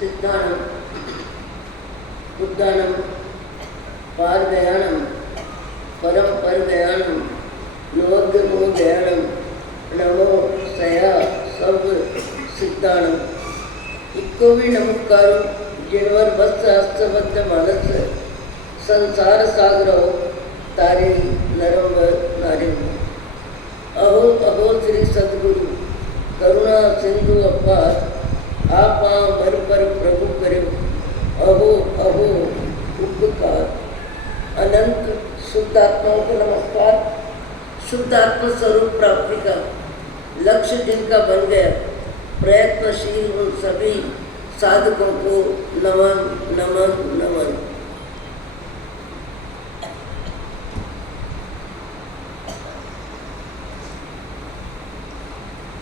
सिद्धाणम उद्दानम पारगयानम परम परगयानम लोकगमो गयानम नमो सया सब सिद्धाणम इको भी नमस्कारो जिनवर बस हस्तबद्ध मानस संसार सागरो तारे नरम नारी अहो अहो श्री सदगुरु करुणा सिंधु अपार आप मर पर प्रभु करे अहो अहो उपकार। अनंत शुद्ध आत्माओं को नमस्कार। शुद्ध आत्मा स्वरूप प्राप्ति का लक्ष्य जिनका बन गया, प्रयत्नशील उन सभी साधकों को नमन नमन नमन।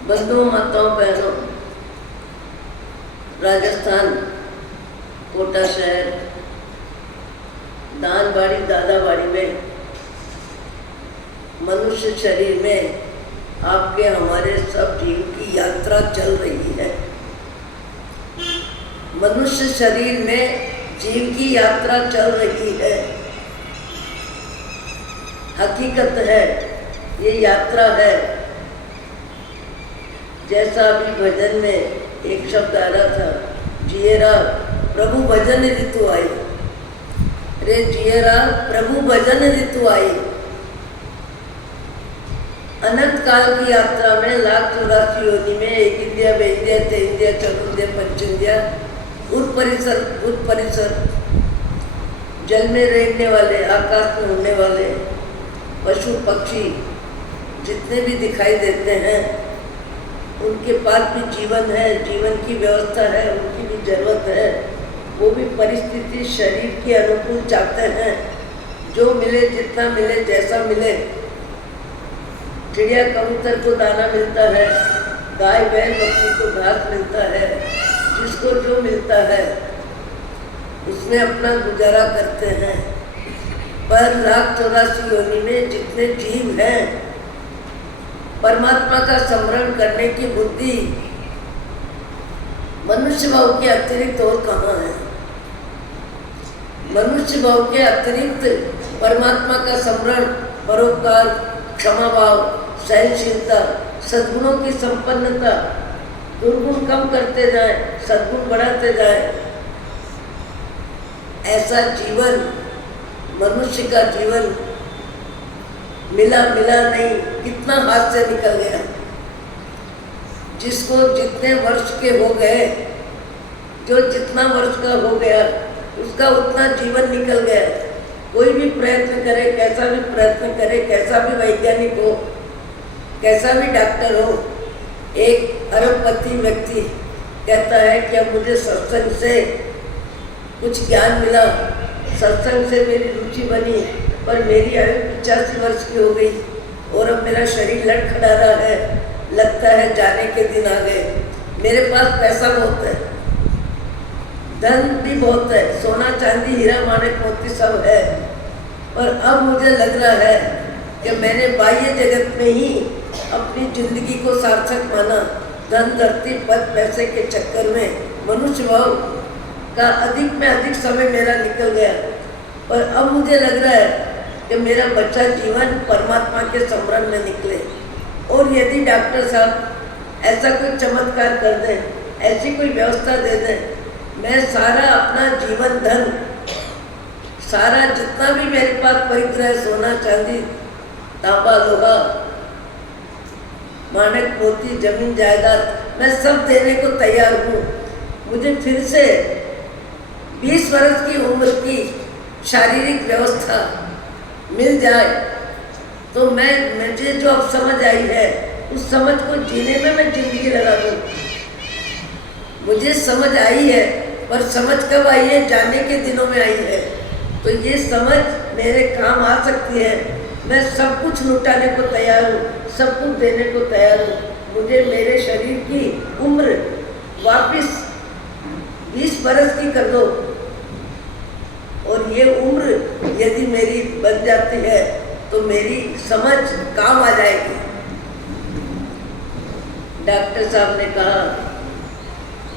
बंधुओं, माताओं, बहनों, राजस्थान कोटा शहर दानबाड़ी दादाबाड़ी में मनुष्य शरीर में आपके हमारे सब जीव की यात्रा चल रही है। मनुष्य शरीर में जीव की यात्रा चल रही है। हकीकत है, ये यात्रा है। जैसा अभी भजन में एक शब्द आ रहा था, जियरा प्रभु भजन ऋतु आई। रे जियरा प्रभु भजन ऋतु आई। अनंत काल की यात्रा में लाख 84 योनि में एक इंडिया, बे इंडिया, ते इंडिया, चतुर्दिया, पंच इंडिया, उत परिसर, जल में रहने वाले, आकाश में उड़ने वाले पशु पक्षी जितने भी दिखाई देते हैं, उनके पास भी जीवन है, जीवन की व्यवस्था है, उनकी भी जरूरत है। वो भी परिस्थिति शरीर के अनुकूल चाहते हैं। जो मिले, जितना मिले, जैसा मिले। चिड़िया कबूतर को दाना मिलता है, गाय बैल बकरी को घास मिलता है। जिसको जो मिलता है उसमें अपना गुजारा करते हैं। पर लाख 84 योनि में जितने जीव हैं, परमात्मा का स्मरण करने की बुद्धि मनुष्य भाव के अतिरिक्त और कहाँ है? मनुष्य भाव के अतिरिक्त परमात्मा का स्मरण, परोपकार, क्षमा भाव, सहनशीलता, सद्गुणों की संपन्नता, दुर्गुण कम करते जाए, सद्गुण बढ़ाते जाए। ऐसा जीवन, मनुष्य का जीवन मिला नहीं, कितना हाथ से निकल गया। जिसको जितने वर्ष के हो गए, जो जितना वर्ष का हो गया, उसका उतना जीवन निकल गया। कोई भी प्रयत्न करे, कैसा भी प्रयत्न करे, कैसा भी वैज्ञानिक हो, कैसा भी डॉक्टर हो, एक अरबपति व्यक्ति कहता है कि अब मुझे सत्संग से कुछ ज्ञान मिला, सत्संग से मेरी रुचि बनी, पर मेरी आयु 85 वर्ष की हो गई और अब मेरा शरीर लड़खड़ा रहा है, लगता है जाने के दिन आ गए। मेरे पास पैसा बहुत है, धन भी बहुत है, सोना चांदी हीरा माणिक मोती सब है, पर अब मुझे लग रहा है कि मैंने बाह्य जगत में ही अपनी जिंदगी को सार्थक माना। धन धरती पद पैसे के चक्कर में मनुष्य भाव का अधिक में अधिक समय मेरा निकल गया, पर अब मुझे लग रहा है कि मेरा बच्चा जीवन परमात्मा के स्मरण में निकले। और यदि डॉक्टर साहब ऐसा कोई चमत्कार कर दें, ऐसी कोई व्यवस्था दे दें, मैं सारा अपना जीवन धन, सारा जितना भी मेरे पास परिग्रह, सोना चांदी, तांबा लोहा, माणिक मोती, जमीन जायदाद, मैं सब देने को तैयार हूँ। मुझे फिर से 20 वर्ष की उम्र की शारीरिक व्यवस्था मिल जाए तो मुझे जो अब समझ आई है, उस समझ को जीने में मैं जिंदगी लगा दूँ। मुझे समझ आई है, पर समझ कब आई है? जाने के दिनों में आई है। तो ये समझ मेरे काम आ सकती है। मैं सब कुछ लुटाने को तैयार हूँ, सब कुछ देने को तैयार हूँ। मुझे मेरे शरीर की उम्र वापस 20 बरस की कर दो, और ये उम्र यदि मेरी बन जाती है तो मेरी समझ काम आ जाएगी। डॉक्टर साहब ने कहा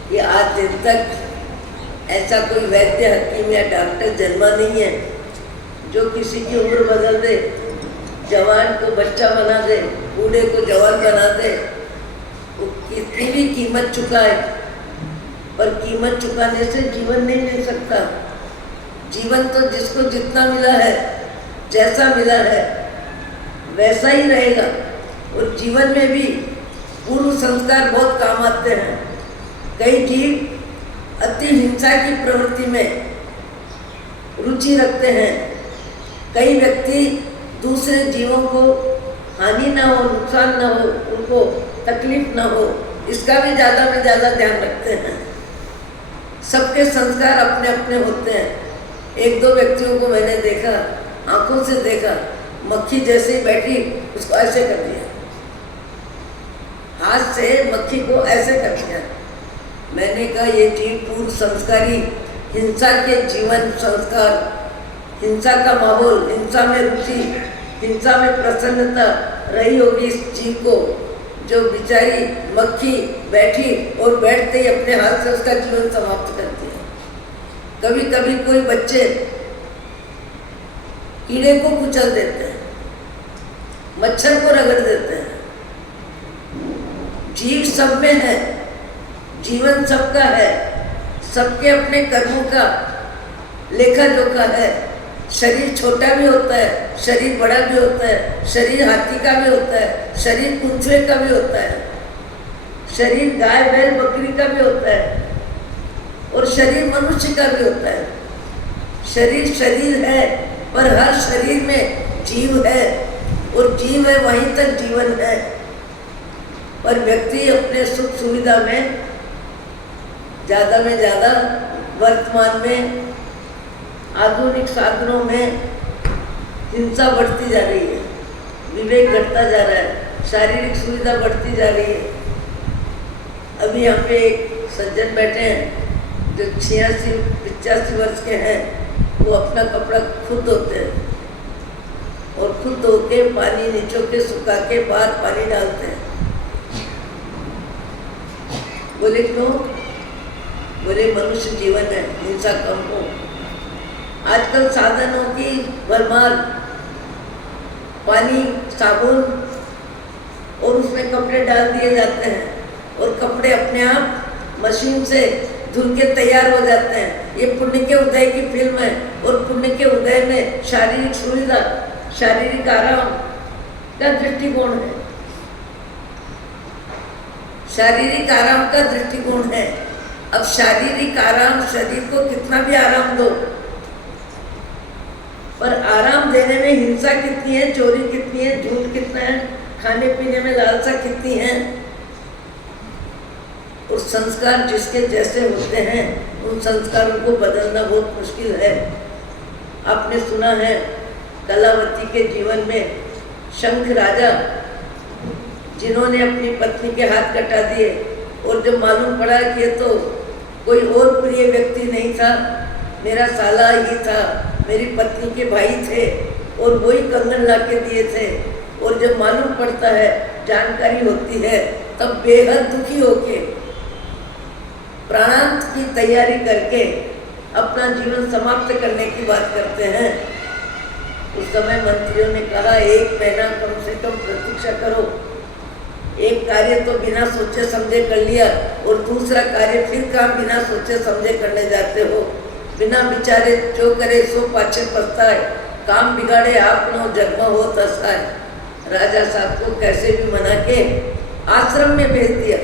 कि आज दिन तक ऐसा कोई वैद्य, हकीम या डॉक्टर जन्मा नहीं है जो किसी की उम्र बदल दे, जवान को बच्चा बना दे, बूढ़े को जवान बना दे। वो कितनी भी कीमत चुकाए, पर कीमत चुकाने से जीवन नहीं मिल सकता। जीवन तो जिसको जितना मिला है, जैसा मिला है वैसा ही रहेगा। और जीवन में भी पूर्व संस्कार बहुत काम आते हैं। कई जीव अति हिंसा की प्रवृत्ति में रुचि रखते हैं। कई व्यक्ति दूसरे जीवों को हानि ना हो, नुकसान ना हो, उनको तकलीफ ना हो, इसका भी ज़्यादा में ज़्यादा ध्यान रखते हैं। सबके संस्कार अपने अपने होते हैं। एक दो व्यक्तियों को मैंने देखा, आंखों से देखा, मक्खी जैसे ही बैठी उसको ऐसे कर दिया, हाथ से मक्खी को ऐसे कर दिया। मैंने कहा ये जीव पूर्व संस्कारी, हिंसा के जीवन संस्कार, हिंसा का माहौल, हिंसा में रुचि, हिंसा में प्रसन्नता रही होगी इस जीव को, जो बेचारी मक्खी बैठी और बैठते ही अपने हाथ से उसका जीवन समाप्त करती है। कभी कभी कोई बच्चे कीड़े को कुचल देते हैं, मच्छर को रगड़ देते हैं। जीव सब में है, जीवन सबका है, सबके अपने कर्मों का लेखा जोखा है। शरीर छोटा भी होता है, शरीर बड़ा भी होता है, शरीर हाथी का भी होता है, शरीर कुंचुए का भी होता है, शरीर गाय बैल बकरी का भी होता है, और शरीर मनुष्य का भी होता है। शरीर शरीर है, पर हर शरीर में जीव है, और जीव है वहीं तक जीवन है। पर व्यक्ति अपने सुख सुविधा में ज़्यादा वर्तमान में आधुनिक साधनों में हिंसा बढ़ती जा रही है, विवेक घटता जा रहा है, शारीरिक सुविधा बढ़ती जा रही है। अभी यहाँ पे एक सज्जन बैठे हैं जो 86-85 वर्ष के हैं, वो अपना कपड़ा खुद धोते हैं और खुद धो के पानी नीचो के सुखा के बाहर पानी डालते हैं। बोले क्यों? बोले मनुष्य जीवन है, हिंसा कम हो। आजकल साधनों की भरमार, पानी, साबुन और उसमें कपड़े डाल दिए जाते हैं और कपड़े अपने आप मशीन से धुल के तैयार हो जाते हैं। ये पुण्य के उदय की फिल्म है, और पुण्य के उदय में शारीरिक सुविधा, शारीरिक आराम का दृष्टिकोण है, शारीरिक आराम का दृष्टिकोण है। अब शारीरिक आराम, शरीर को कितना भी आराम दो, पर आराम देने में हिंसा कितनी है, चोरी कितनी है, झूठ कितना है, खाने पीने में लालसा कितनी है। और संस्कार जिसके जैसे होते हैं, उन संस्कारों को बदलना बहुत मुश्किल है। आपने सुना है कलावती के जीवन में शंख राजा, जिन्होंने अपनी पत्नी के हाथ कटा दिए, और जब मालूम पड़ा कि ये तो कोई और प्रिय व्यक्ति नहीं था, मेरा साला ही था, मेरी पत्नी के भाई थे, और वही कंगन ला के दिए थे। और जब मालूम पड़ता है, जानकारी होती है, तब बेहद दुखी होके प्राणांत की तैयारी करके अपना जीवन समाप्त करने की बात करते हैं। उस समय मंत्रियों ने कहा, 1 महीना कम से कम प्रतीक्षा करो। एक कार्य तो बिना सोचे समझे कर लिया, और दूसरा कार्य फिर काम बिना सोचे समझे करने जाते हो। बिना विचारे जो करे सो पाछे पछताए, काम बिगाड़े आप नो जगमा हो तसाए। राजा साहब को कैसे भी मना के आश्रम में भेज दिया,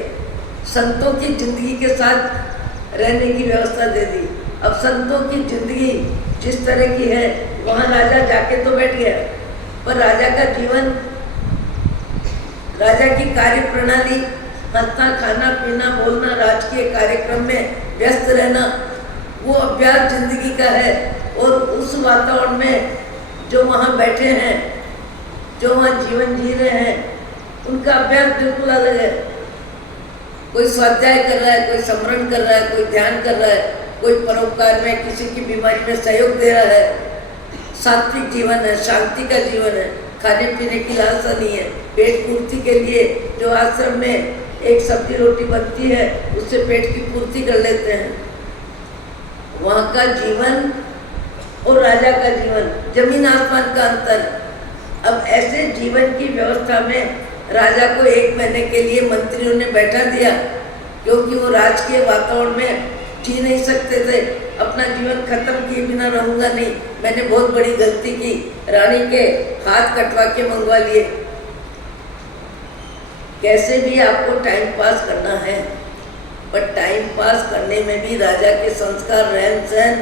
संतों की जिंदगी के साथ रहने की व्यवस्था दे दी। अब संतों की जिंदगी जिस तरह की है, वहाँ राजा जाके तो बैठ गया, पर राजा का जीवन, राजा की कार्य प्रणाली, हंसना, खाना पीना, बोलना, राजकीय कार्यक्रम में व्यस्त रहना, वो अभ्यास जिंदगी का है। और उस वातावरण में जो वहाँ बैठे हैं, जो वहाँ जीवन जी रहे हैं, उनका अभ्यास बिल्कुल अलग है। कोई स्वाध्याय कर रहा है, कोई स्मरण कर रहा है, कोई ध्यान कर रहा है, कोई परोपकार में किसी की बीमारी में सहयोग दे रहा है। सात्विक जीवन है, शांति का जीवन है, खाने पीने की लालसा नहीं है। पेट पूर्ति के लिए जो आश्रम में एक सब्जी रोटी बनती है, उससे पेट की पूर्ति कर लेते हैं। वहाँ का जीवन और राजा का जीवन, जमीन आसमान का अंतर। अब ऐसे जीवन की व्यवस्था में राजा को 1 महीने के लिए मंत्रियों ने बैठा दिया, क्योंकि वो राजकीय वातावरण में जी नहीं सकते थे। अपना जीवन खत्म किए बिना रहूंगा नहीं, मैंने बहुत बड़ी गलती की, रानी के हाथ कटवा के मंगवा लिए। कैसे भी आपको टाइम पास करना है, पर टाइम पास करने में भी राजा के संस्कार, रहन सहन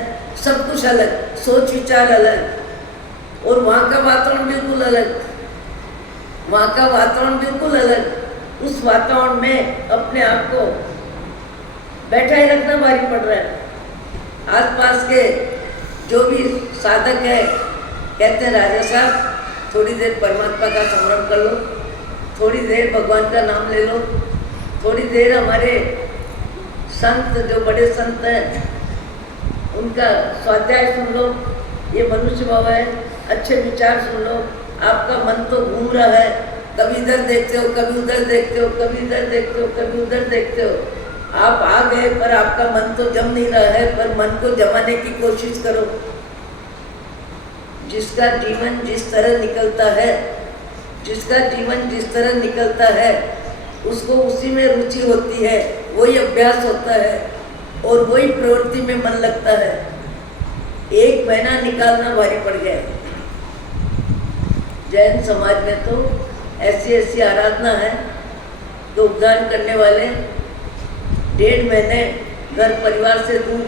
सब कुछ अलग, सोच विचार अलग, और वहाँ का वातावरण बिल्कुल अलग, वहाँ का वातावरण बिल्कुल अलग। उस वातावरण में अपने आप को बैठा ही रखना भारी पड़ रहा है। आसपास के जो भी साधक है कहते हैं राजा साहब थोड़ी देर परमात्मा का स्मरण कर लो, थोड़ी देर भगवान का नाम ले लो, थोड़ी देर हमारे संत, जो बड़े संत हैं उनका स्वाध्याय सुन लो, ये मनुष्य भाव है, अच्छे विचार सुन लो। आपका मन तो घूम रहा है, कभी इधर देखते हो, कभी उधर देखते हो, कभी इधर देखते हो, कभी उधर देखते हो। आप आ गए पर आपका मन तो जम नहीं रहा है, पर मन को जमाने की कोशिश करो। जिसका जीवन जिस तरह निकलता है, जिसका जीवन जिस तरह निकलता है, उसको उसी में रुचि होती है, वही अभ्यास होता है और वही प्रवृत्ति में मन लगता है। 1 महीना निकालना भारी पड़ गया। जैन समाज में तो ऐसी ऐसी आराधना है तो उपदान करने वाले 1.5 महीने घर परिवार से दूर,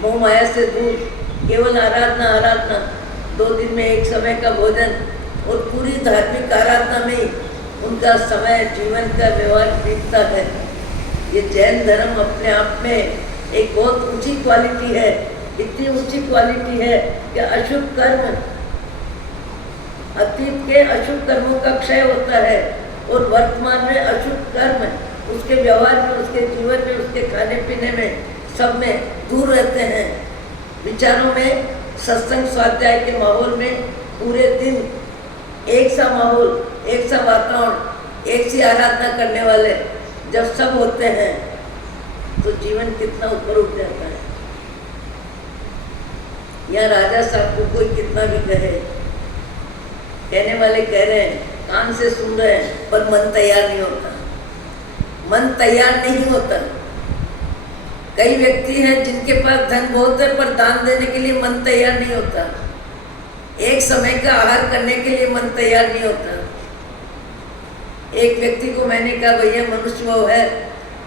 मोह माया से दूर, केवल आराधना आराधना, 2 दिन में 1 समय का भोजन और पूरी धार्मिक आराधना में ही उनका समय, जीवन का व्यवहार बीतता है। ये जैन धर्म अपने आप में एक बहुत ऊंची क्वालिटी है, इतनी ऊंची क्वालिटी है कि अशुभ कर्म, अतीत के अशुभ कर्मों का क्षय होता है और वर्तमान में अशुभ कर्म उसके व्यवहार में, उसके जीवन में, उसके खाने पीने में, सब में दूर रहते हैं। विचारों में, सत्संग स्वाध्याय के माहौल में पूरे दिन एक सा माहौल, एक सा वातावरण, एक सी आराधना करने वाले जब सब होते हैं तो जीवन कितना ऊपर उठ जाता है। यहाँ राजा साहब को कोई कितना भी कहे, कहने वाले कह रहे हैं, कान से सुन रहे हैं, पर मन तैयार नहीं होता, मन तैयार नहीं होता। कई व्यक्ति हैं जिनके पास धन बहुत है पर दान देने के लिए मन तैयार नहीं होता, एक समय का आहार करने के लिए मन तैयार नहीं होता। एक व्यक्ति को मैंने कहा, भैया मनुष्य भाव है,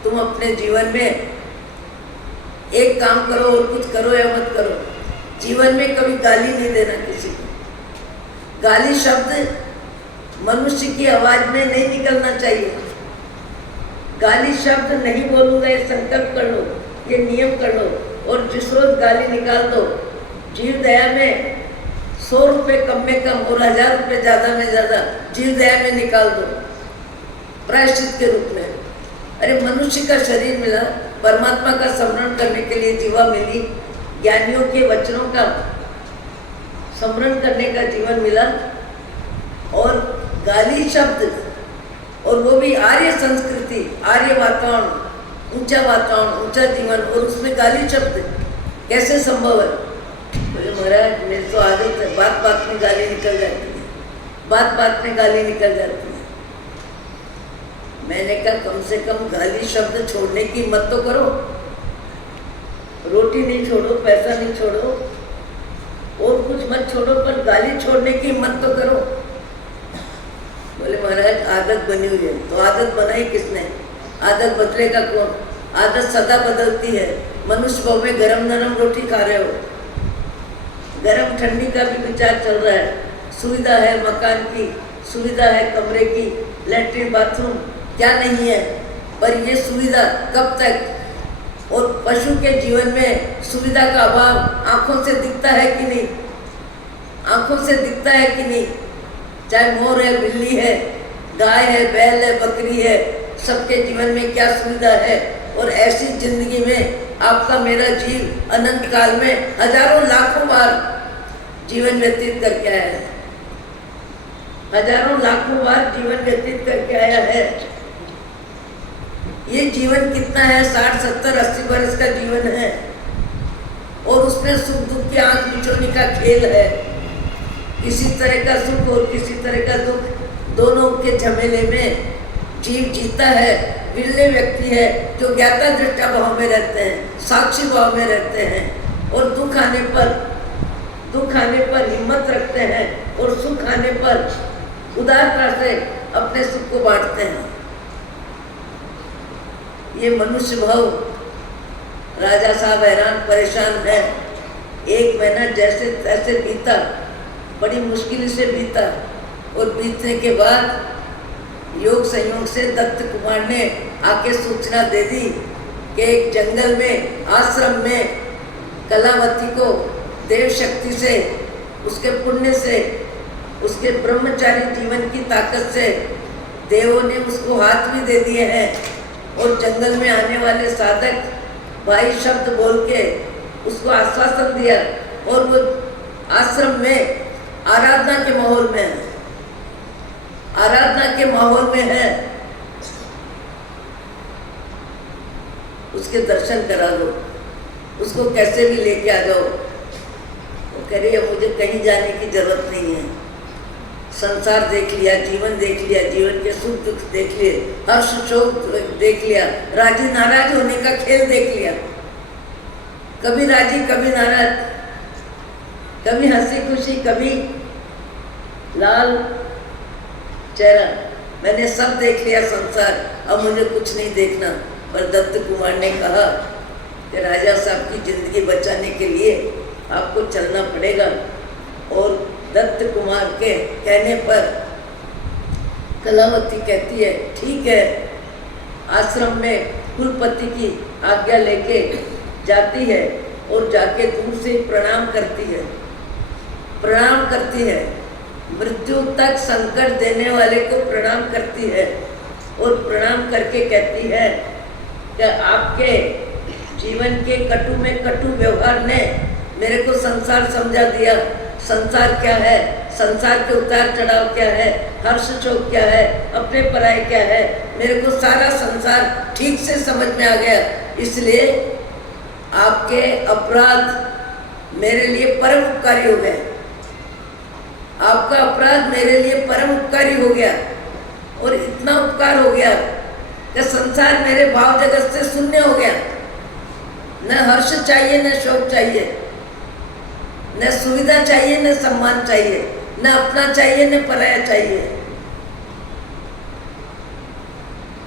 तुम अपने जीवन में एक काम करो और कुछ करो या मत करो, जीवन में कभी गाली नहीं देना किसी को। गाली शब्द मनुष्य की आवाज में नहीं निकलना चाहिए। गाली शब्द नहीं बोलूंगा, ये संकल्प कर लो, ये नियम कर लो, और जिस रोज गाली निकाल दो, जीव दया में 100 रुपये कम में कम और 1000 रुपये ज़्यादा में ज़्यादा जीव दया में निकाल दो, प्रायश्चित के रूप में। अरे मनुष्य का शरीर मिला, परमात्मा का स्मरण करने के लिए जीवा मिली, ज्ञानियों के वचनों का स्मरण करने का जीवन मिला, और गाली शब्द, और वो भी आर्य संस्कृति, आर्य वातावरण, ऊंचा वातावरण, ऊंचा जीवन, और उसमें गाली शब्द कैसे संभव है? बोले महाराज मेरी तो आदत है, बात बात में गाली निकल जाती है, बात बात में गाली निकल जाती है। मैंने कहा कम से कम गाली शब्द छोड़ने की हिम्मत तो करो, रोटी नहीं छोड़ो, पैसा नहीं छोड़ो, और कुछ मत छोड़ो, पर गाली छोड़ने की हिम्मत तो करो। बोले महाराज आदत बनी हुई है। तो आदत बनाई किसने? आदत बदलेगा कौन? आदत सदा बदलती है। मनुष्य भाव में गरम नरम रोटी खा रहे हो, गरम ठंडी का भी विचार चल रहा है, सुविधा है मकान की, सुविधा है कमरे की, लैट्रिन बाथरूम, क्या नहीं है, पर ये सुविधा कब तक? और पशु के जीवन में सुविधा का अभाव आंखों से दिखता है कि नहीं? आंखों से दिखता है कि नहीं? चाहे मोर है, बिल्ली है, गाय है, बैल है, बकरी है, सबके जीवन में क्या सुविधा है। और ऐसी जिंदगी में आपका मेरा जीव अनंत काल में हजारों लाखों बार जीवन व्यतीत करके आया है, हजारों लाखों बार जीवन व्यतीत करके आया है। ये जीवन कितना है? 60, 70, 80 वर्ष का जीवन है। और उसमें सुख दुख की आंख मिचोनी का खेल है। किसी तरह का सुख और किसी तरह का दुख दोनों के झमेले में जीव जीता है। विरले व्यक्ति है जो ज्ञाता दृष्टा भाव में रहते हैं, साक्षी भाव में रहते हैं और दुख आने पर हिम्मत रखते हैं और सुख आने पर उदारता से अपने सुख को बांटते हैं। ये मनुष्य भाव। राजा साहब हैरान परेशान है। 1 महीना जैसे तैसे बीता, बड़ी मुश्किल से बीता और बीतने के बाद योग संयोग से दत्त कुमार ने आके सूचना दे दी कि एक जंगल में आश्रम में कलावती को देव शक्ति से, उसके पुण्य से, उसके ब्रह्मचारी जीवन की ताकत से देवों ने उसको हाथ भी दे दिए हैं और जंगल में आने वाले साधक भाई शब्द बोल के उसको आश्वासन दिया और वो आश्रम में आराधना के माहौल में है, आराधना के माहौल में है। उसके दर्शन करा दो, उसको कैसे भी लेके आ जाओ। वो कह रही है मुझे कहीं जाने की जरूरत नहीं है, संसार देख लिया, जीवन देख लिया, जीवन के सुख दुख देख लिए, हर्ष शोक देख लिया, राजी नाराज होने का खेल देख लिया। कभी राजी कभी नाराज, कभी हंसी खुशी कभी लाल चेहरा। मैंने सब देख लिया संसार, अब मुझे कुछ नहीं देखना। पर दत्त कुमार ने कहा कि राजा साहब की जिंदगी बचाने के लिए आपको चलना पड़ेगा। और दत्त कुमार के कहने पर कलावती कहती है ठीक है। आश्रम में कुलपति की आज्ञा लेके जाती है और जाके दूर से प्रणाम करती है, प्रणाम करती है। मृत्यु तक संकट देने वाले को प्रणाम करती है और प्रणाम करके कहती है कि आपके जीवन के कटु में कटु व्यवहार ने मेरे को संसार समझा दिया। संसार क्या है, संसार के उतार चढ़ाव क्या है, हर्ष शोक क्या है, अपने पराये क्या है, मेरे को सारा संसार ठीक से समझ में आ गया। इसलिए आपके अपराध मेरे लिए परम उपकारी हो गए। आपका अपराध मेरे लिए परम उपकारी हो गया और इतना उपकार हो गया कि संसार मेरे भाव जगत से शून्य हो गया। न हर्ष चाहिए, न शोक चाहिए, न सुविधा चाहिए, न सम्मान चाहिए, न अपना चाहिए, न पराया चाहिए।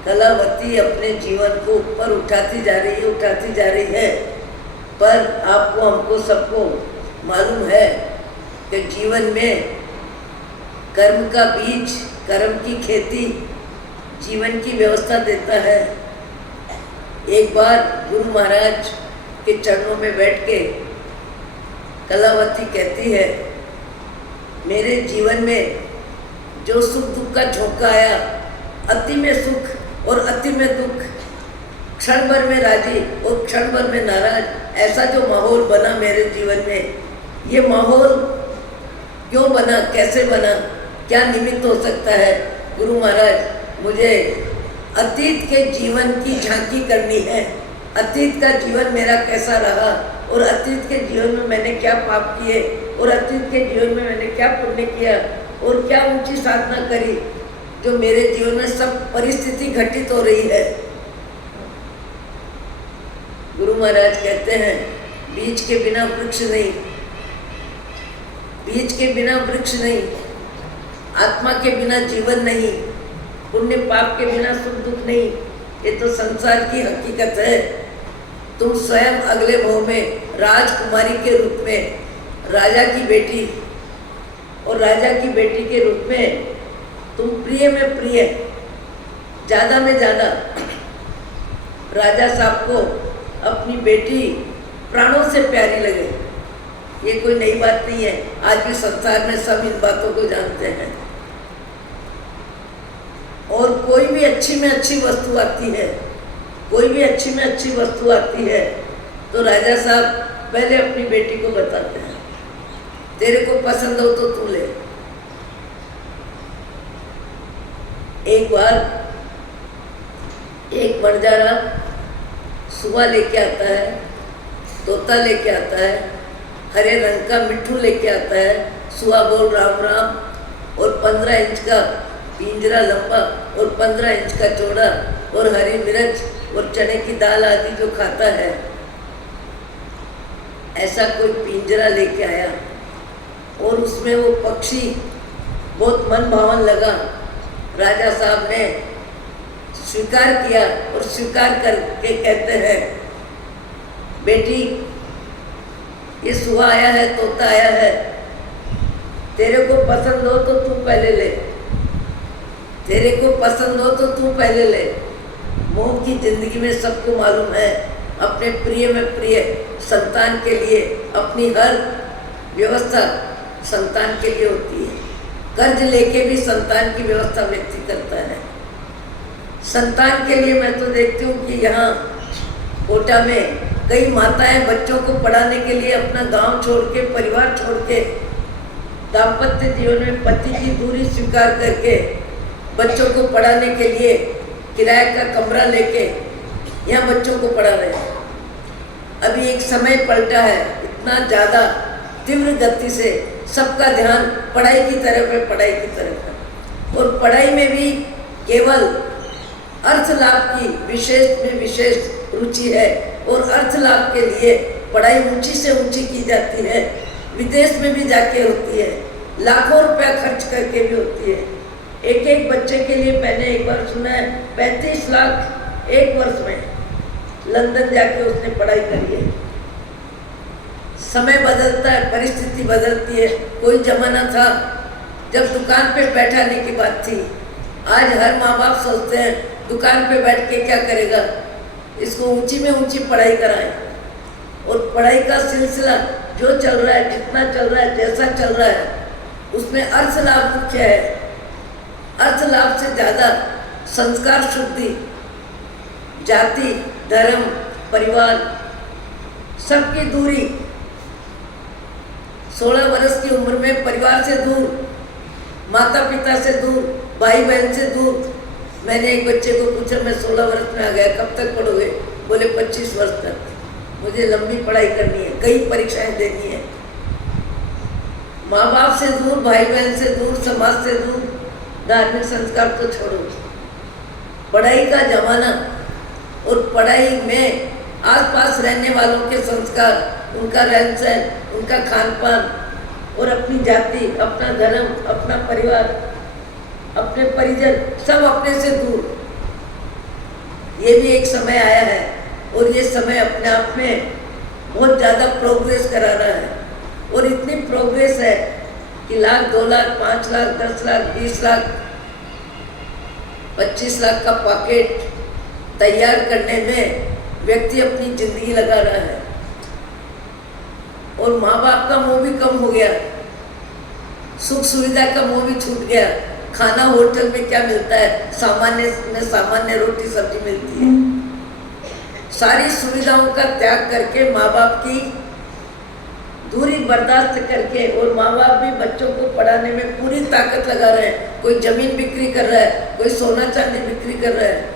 कलावती अपने जीवन को ऊपर उठाती जा रही है, उठाती जा रही है। पर आपको हमको सबको मालूम है कि जीवन में कर्म का बीज, कर्म की खेती जीवन की व्यवस्था देता है। एक बार गुरु महाराज के चरणों में बैठ के कलावती कहती है मेरे जीवन में जो सुख दुख का झोंका आया, अति में सुख और अति में दुख, क्षण भर में राजी और क्षण भर में नाराज, ऐसा जो माहौल बना मेरे जीवन में, ये माहौल क्यों बना, कैसे बना, क्या निमित्त हो सकता है? गुरु महाराज मुझे अतीत के जीवन की झांकी करनी है। अतीत का जीवन मेरा कैसा रहा और अतीत के जीवन में मैंने क्या पाप किए और अतीत के जीवन में मैंने क्या पुण्य किया और क्या ऊंची साधना करी जो मेरे जीवन में सब परिस्थिति घटित हो रही है। गुरु महाराज कहते हैं बीज के बिना वृक्ष नहीं, बीज के बिना वृक्ष नहीं, आत्मा के बिना जीवन नहीं, पुण्य पाप के बिना सुख दुख नहीं। ये तो संसार की हकीकत है। तुम स्वयं अगले भाव में राजकुमारी के रूप में राजा की बेटी और राजा की बेटी के रूप में तुम प्रिय में प्रिय, ज़्यादा में ज़्यादा राजा साहब को अपनी बेटी प्राणों से प्यारी लगे। ये कोई नई बात नहीं है, आज भी संसार में सब इन बातों को जानते हैं। और कोई भी अच्छी में अच्छी वस्तु आती है, कोई भी अच्छी में अच्छी वस्तु आती है तो राजा साहब पहले अपनी बेटी को बताते हैं तेरे को पसंद हो तो तू ले। एक बार एक बंजारा सुबह लेके आता है तो तोता लेके आता है, हरे रंग का मिट्ठू लेके आता है, सुहा बोल राम राम, और 15 इंच का पिंजरा लंबा और 15 इंच का चौड़ा, और हरी मिर्च और चने की दाल आदि जो खाता है, ऐसा कोई पिंजरा लेके आया और उसमें वो पक्षी बहुत मन भावन लगा। राजा साहब ने स्वीकार किया और स्वीकार करके कहते हैं, बेटी ये सुहा आया है, तोता आया है, तेरे को पसंद हो तो तू पहले ले, तेरे को पसंद हो तो तू पहले ले। मोह की जिंदगी में सबको मालूम है, अपने प्रिय में प्रिय संतान के लिए अपनी हर व्यवस्था संतान के लिए होती है। कर्ज लेके भी संतान की व्यवस्था व्यक्ति करता है। संतान के लिए मैं तो देखती हूँ कि यहाँ कोटा में कई माताएं बच्चों को पढ़ाने के लिए अपना गांव छोड़ के, परिवार छोड़ के, दाम्पत्य जीवन में पति की दूरी स्वीकार करके बच्चों को पढ़ाने के लिए किराए का कमरा लेके यहाँ बच्चों को पढ़ा रहे हैं। अभी एक समय पलटा है, इतना ज़्यादा तीव्र गति से सबका ध्यान पढ़ाई की तरफ है, पढ़ाई की तरफ है। और पढ़ाई में भी केवल अर्थ लाभ की विशेष में विशेष रुचि है, और अर्थ लाभ के लिए पढ़ाई ऊंची से ऊंची की जाती है। विदेश में भी जाके होती है, लाखों रुपया खर्च करके भी होती है। एक एक बच्चे के लिए मैंने एक बार सुना है 35 लाख एक वर्ष में लंदन जाके उसने पढ़ाई करी है। समय बदलता है, परिस्थिति बदलती है। कोई जमाना था जब दुकान पे बैठाने की बात थी, आज हर माँ बाप सोचते हैं दुकान पे बैठ के क्या करेगा, इसको ऊंची में ऊंची पढ़ाई कराएं। और पढ़ाई का सिलसिला जो चल रहा है, जितना चल रहा है, जैसा चल रहा है, उसमें अर्थ लाभ मुख्य है। अर्थ लाभ से ज़्यादा संस्कार शुद्धि, जाति, धर्म, परिवार, सबकी दूरी। 16 वर्ष की उम्र में परिवार से दूर, माता पिता से दूर, भाई बहन से दूर। मैंने एक बच्चे को पूछा, मैं 16 वर्ष में आ गया, कब तक पढ़ोगे? बोले 25 वर्ष तक। मुझे लंबी पढ़ाई करनी है, कई परीक्षाएं देनी है। माँ बाप से दूर, भाई बहन से दूर, समाज से दूर, धार्मिक संस्कार तो छोड़ो। पढ़ाई का जमाना, और पढ़ाई में आसपास रहने वालों के संस्कार, उनका रहन सहन, उनका खान पान, और अपनी जाति, अपना धर्म, अपना परिवार, अपने परिजन, सब अपने से दूर। ये भी एक समय आया है, और ये समय अपने आप में बहुत ज़्यादा प्रोग्रेस करा रहा है। और इतनी प्रोग्रेस है कि लाख, 2 लाख, 5 लाख, 10 लाख, 20 लाख, 25 लाख का पॉकेट तैयार करने में व्यक्ति अपनी जिंदगी लगा रहा है। और माँ बाप का मोह भी कम हो गया, सुख सुविधा का मोह भी छूट गया। खाना होटल में क्या मिलता है, सामान्य में सामान्य रोटी सब्जी मिलती है। सारी सुविधाओं का त्याग करके, माँ बाप की दूरी बर्दाश्त करके, और माँ बाप भी बच्चों को पढ़ाने में पूरी ताकत लगा रहे हैं। कोई जमीन बिक्री कर रहा है, कोई सोना चांदी बिक्री कर रहा है,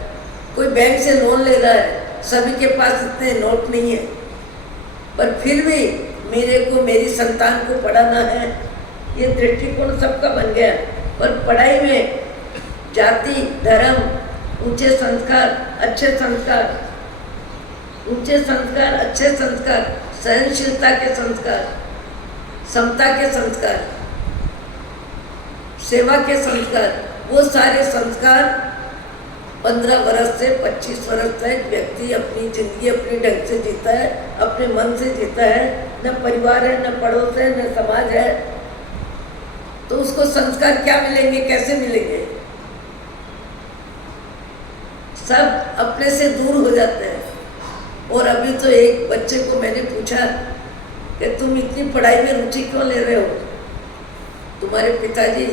कोई बैंक से लोन ले रहा है। सभी के पास इतने नोट नहीं है, पर फिर भी मेरे को मेरी संतान को पढ़ाना है, ये दृष्टिकोण सबका बन गया। पर पढ़ाई में जाति, धर्म, ऊंचे संस्कार, अच्छे संस्कार, ऊंचे संस्कार, अच्छे संस्कार, सहनशीलता के संस्कार, समता के संस्कार, सेवा के संस्कार, वो सारे संस्कार 15 वर्ष से 25 वर्ष तक व्यक्ति अपनी जिंदगी अपने ढंग से जीता है, अपने मन से जीता है। न परिवार है, न पड़ोस है, न समाज है, तो उसको संस्कार क्या मिलेंगे, कैसे मिलेंगे? सब अपने से दूर हो जाते हैं। और अभी तो एक बच्चे को मैंने पूछा कि तुम इतनी पढ़ाई में रुचि क्यों ले रहे हो? तुम्हारे पिताजी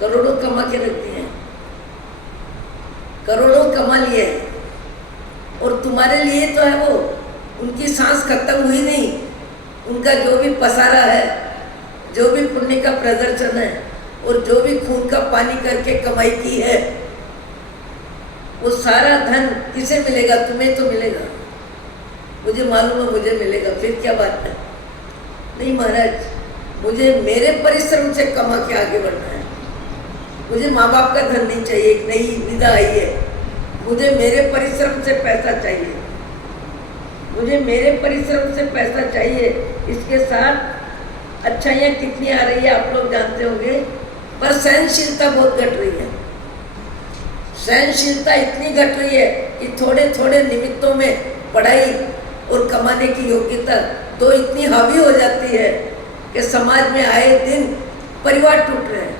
करोड़ों कमा के रख दिए हैं, करोड़ों कमा लिए हैं, और तुम्हारे लिए तो है वो, उनकी सांस खत्म हुई नहीं। उनका जो भी पसारा है, जो भी पुण्य का प्रदर्शन है, और जो भी खून का पानी करके कमाई की है, वो सारा धन किसे मिलेगा? तुम्हें तो मिलेगा। मुझे मालूम है मुझे मिलेगा, फिर क्या बात है। नहीं महाराज, मुझे मेरे परिश्रम से कमा के आगे बढ़ना है। मुझे माँ बाप का धन नहीं चाहिए, एक नई विधा आई है, मुझे मेरे परिश्रम से पैसा चाहिए, मुझे मेरे परिश्रम से पैसा चाहिए। इसके साथ अच्छाइयाँ कितनी आ रही है आप लोग जानते होंगे, पर सहनशीलता बहुत घट रही है। सहनशीलता इतनी घट रही है कि थोड़े थोड़े निमित्तों में पढ़ाई और कमाने की योग्यता तो इतनी हावी हो जाती है कि समाज में आए दिन परिवार टूट रहे हैं,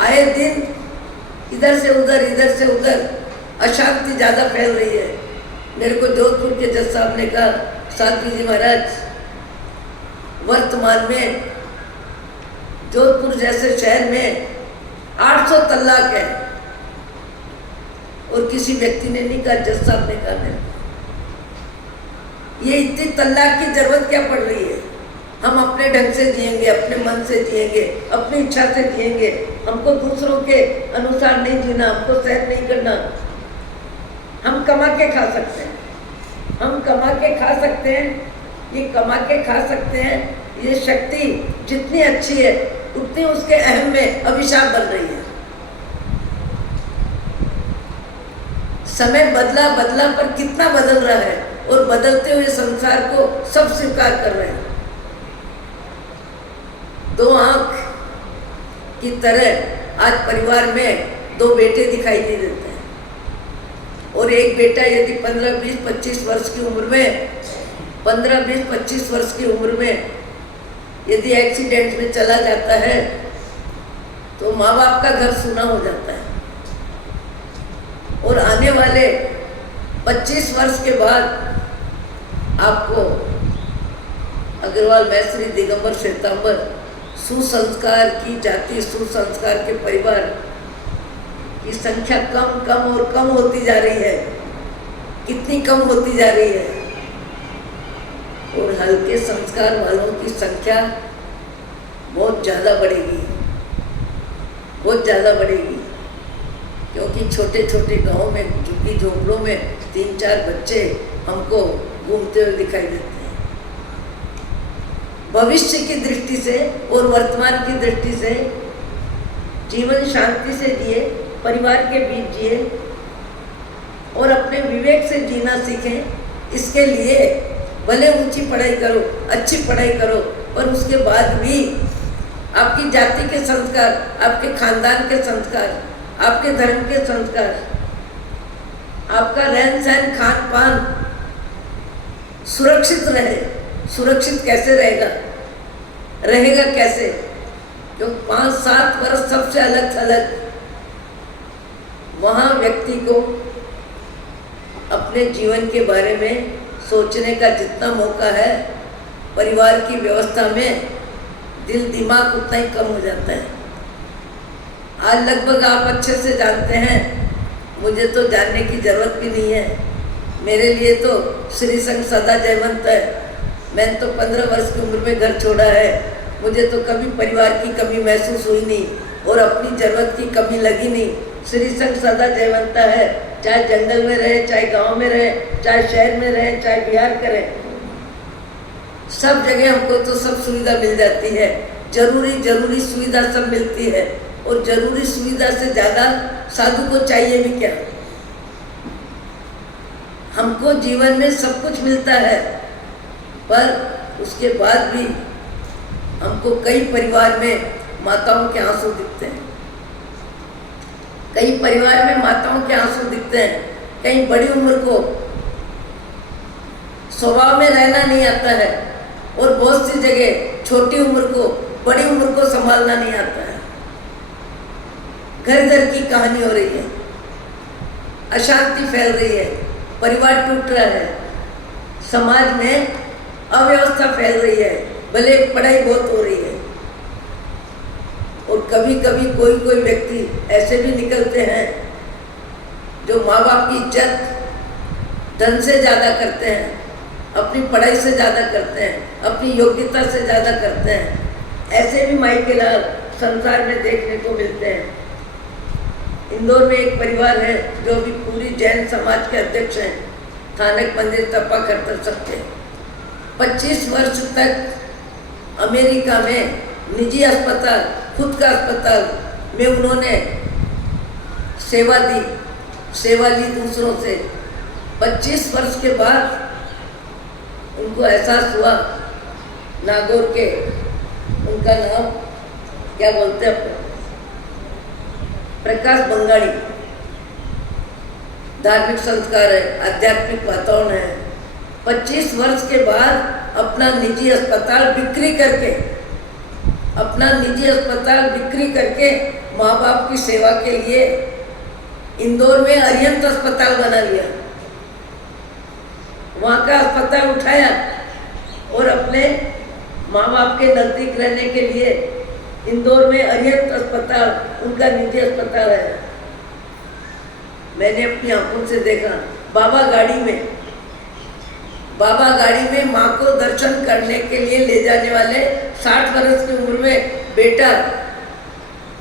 आए दिन इधर से उधर अशांति ज़्यादा फैल रही है। मेरे को जोधपुर के जज साहब ने कहा, साध्वी जी महाराज, वर्तमान में जोधपुर जैसे शहर में 800 तलाक है। और किसी व्यक्ति ने नहीं कहा, जज साहब ने कहा मेरे को, ये इतनी तलाक की जरूरत क्या पड़ रही है। हम अपने ढंग से जिएंगे, अपने मन से जिएंगे, अपनी इच्छा से जिएंगे, हमको दूसरों के अनुसार नहीं जीना, हमको सहन नहीं करना। हम कमा के खा सकते हैं, हम कमा के खा सकते हैं, ये कमा के खा सकते हैं। ये शक्ति जितनी अच्छी है उतनी उसके अहम में अभिशाप बन रही है। समय बदला बदला पर कितना बदल रहा है, और बदलते हुए संसार को सब स्वीकार कर रहे हैं। दो आंख की तरह आज परिवार में दो बेटे दिखाई नहीं देते हैं, और एक बेटा यदि 15, 20, 25 वर्ष की उम्र में 15, 20, 25 वर्ष की उम्र में यदि एक्सीडेंट में चला जाता है तो माँ बाप का घर सूना हो जाता है। और आने वाले 25 वर्ष के बाद आपको अग्रवाल, मैत्री, दिगंबर, श्वेतांबर सुसंस्कार की जाति, सुसंस्कार के परिवार की संख्या कम और कम होती जा रही है। कितनी कम होती जा रही है। और हल्के संस्कार वालों की संख्या बहुत ज़्यादा बढ़ेगी, बहुत ज़्यादा बढ़ेगी। क्योंकि छोटे छोटे गाँव में, झुग्गी झोंपड़ों में 3-4 बच्चे हमको घूमते हुए दिखाई देते हैं। भविष्य की दृष्टि से और वर्तमान की दृष्टि से जीवन शांति से जिए, परिवार के बीच जिए और अपने विवेक से जीना सीखें। इसके लिए भले ऊंची पढ़ाई करो, अच्छी पढ़ाई करो, पर उसके बाद भी आपकी जाति के संस्कार, आपके खानदान के संस्कार, आपके धर्म के संस्कार, आपका रहन सहन, खान पान सुरक्षित रहे। सुरक्षित कैसे रहेगा, रहेगा कैसे? जो 5-7 वर्ष सबसे अलग थलग, वहाँ व्यक्ति को अपने जीवन के बारे में सोचने का जितना मौका है, परिवार की व्यवस्था में दिल दिमाग उतना ही कम हो जाता है। आज लगभग आप अच्छे से जानते हैं, मुझे तो जानने की जरूरत भी नहीं है। मेरे लिए तो श्री संघ सदा जयवंत है। मैंने तो 15 वर्ष की उम्र में घर छोड़ा है। मुझे तो कभी परिवार की कमी महसूस हुई नहीं और अपनी जरूरत की कमी लगी नहीं। श्री संघ सदा जयवंता है, चाहे जंगल में रहे, चाहे गांव में रहे, चाहे शहर में रहे, चाहे बिहार करें, सब जगह हमको तो सब सुविधा मिल जाती है। जरूरी सुविधा सब मिलती है, और जरूरी सुविधा से ज़्यादा साधु को चाहिए भी क्या। हमको जीवन में सब कुछ मिलता है, पर उसके बाद भी हमको कई परिवार में माताओं के आंसू दिखते हैं। कई परिवार में माताओं के आंसू दिखते हैं। कई बड़ी उम्र को स्वभाव में रहना नहीं आता है, और बहुत सी जगह छोटी उम्र को बड़ी उम्र को संभालना नहीं आता है। घर घर की कहानी हो रही है, अशांति फैल रही है, परिवार टूट रहा है, समाज में अव्यवस्था फैल रही है, भले पढ़ाई बहुत हो रही है। और कभी कभी कोई व्यक्ति ऐसे भी निकलते हैं जो माँ बाप की इज्जत धन से ज़्यादा करते हैं, अपनी पढ़ाई से ज़्यादा करते हैं, अपनी योग्यता से ज़्यादा करते हैं। ऐसे भी मायके लाल संसार में देखने को मिलते हैं। इंदौर में एक परिवार है जो अभी पूरी जैन समाज के अध्यक्ष हैं, थानक मंदिर तपा खतर सकते। 25 वर्ष तक अमेरिका में निजी अस्पताल, खुद का अस्पताल में उन्होंने सेवा ली दूसरों से। 25 वर्ष के बाद उनको एहसास हुआ, नागौर के, उनका नाम क्या बोलते हैं, प्रकाश बंगाड़ी, धार्मिक संस्कार है, आध्यात्मिक वातावरण है। 25 वर्ष के बाद अपना निजी अस्पताल बिक्री करके माँ बाप की सेवा के लिए इंदौर में अरिहंत अस्पताल बना लिया। वहाँ का अस्पताल उठाया और अपने माँ बाप के नज़दीक रहने के लिए इंदौर में अरिहंत अस्पताल उनका निजी अस्पताल है। मैंने अपनी आंखों से देखा। बाबा गाड़ी में माँ को दर्शन करने के लिए ले जाने वाले 60 वर्ष की उम्र में बेटा